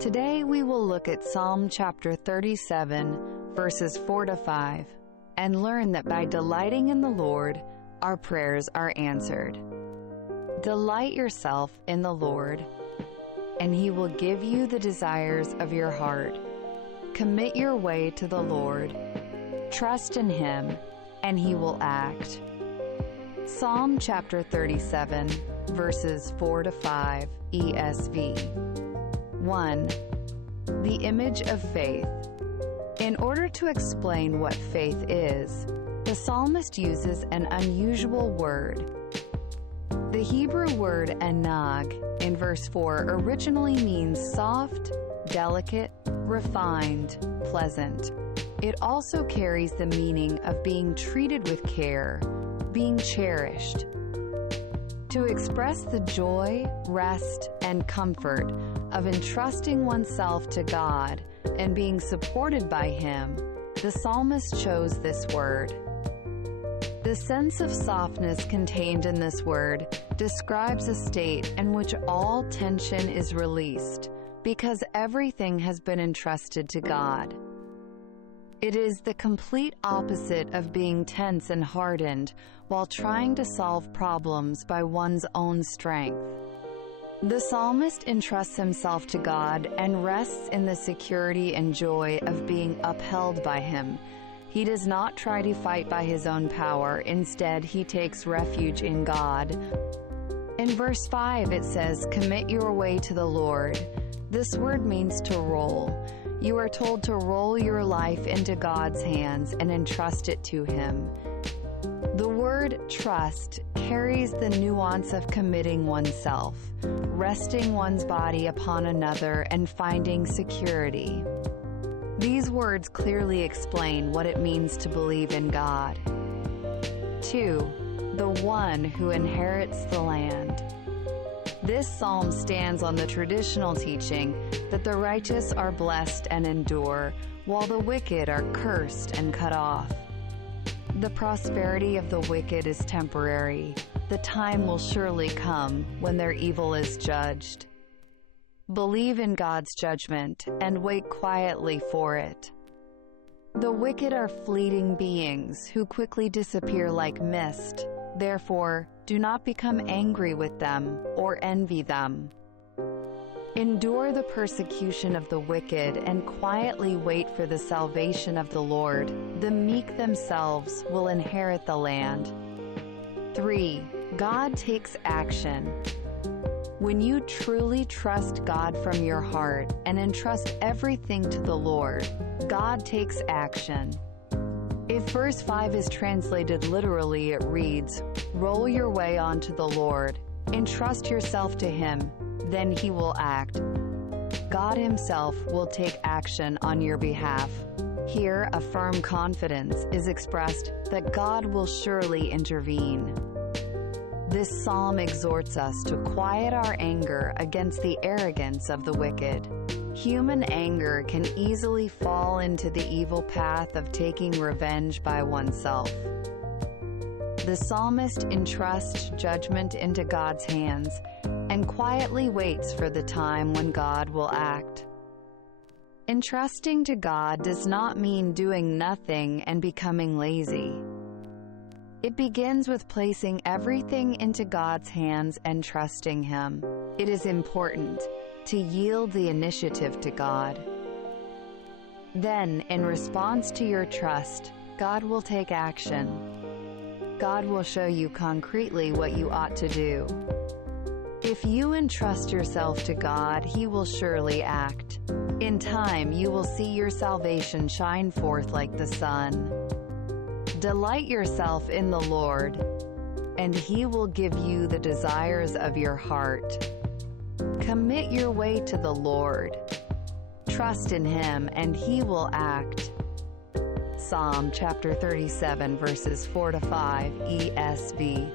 Today we will look at Psalm chapter 37, verses 4 to 5, and learn that by delighting in the Lord, our prayers are answered. Delight yourself in the Lord, and He will give you the desires of your heart. Commit your way to the Lord. Trust in Him, and He will act. Psalm chapter 37, verses 4 to 5, ESV. 1. The image of faith. In order to explain what faith is, the psalmist uses an unusual word. The Hebrew word anag in verse 4 originally means soft, delicate, refined, pleasant. It also carries the meaning of being treated with care, being cherished. To express the joy, rest, and comfort of entrusting oneself to God and being supported by Him, the psalmist chose this word. The sense of softness contained in this word describes a state in which all tension is released because everything has been entrusted to God. It is the complete opposite of being tense and hardened while trying to solve problems by one's own strength. The psalmist entrusts himself to God and rests in the security and joy of being upheld by Him. He does not try to fight by his own power. Instead, he takes refuge in God. In verse 5 it says, "Commit your way to the Lord." This word means to roll. You are told to roll your life into God's hands and entrust it to Him. The word trust carries the nuance of committing oneself, resting one's body upon another, and finding security. These words clearly explain what it means to believe in God. 2. The one who inherits the land. This psalm stands on the traditional teaching that the righteous are blessed and endure, while the wicked are cursed and cut off. The prosperity of the wicked is temporary. The time will surely come when their evil is judged. Believe in God's judgment and wait quietly for it. The wicked are fleeting beings who quickly disappear like mist. Therefore, do not become angry with them or envy them. Endure the persecution of the wicked and quietly wait for the salvation of the Lord. The meek themselves will inherit the land. 3. God takes action. When you truly trust God from your heart and entrust everything to the Lord, God takes action. If verse 5 is translated literally, it reads, "Roll your way onto the Lord, entrust yourself to Him, then He will act." God Himself will take action on your behalf. Here, a firm confidence is expressed that God will surely intervene. This psalm exhorts us to quiet our anger against the arrogance of the wicked. Human anger can easily fall into the evil path of taking revenge by oneself. The psalmist entrusts judgment into God's hands and quietly waits for the time when God will act. Entrusting to God does not mean doing nothing and becoming lazy. It begins with placing everything into God's hands and trusting Him. It is important to yield the initiative to God. Then, in response to your trust, God will take action. God will show you concretely what you ought to do. If you entrust yourself to God, He will surely act. In time, you will see your salvation shine forth like the sun. Delight yourself in the Lord, and He will give you the desires of your heart. Commit your way to the Lord. Trust in Him, and He will act. Psalm chapter 37, verses 4 to 5, ESV.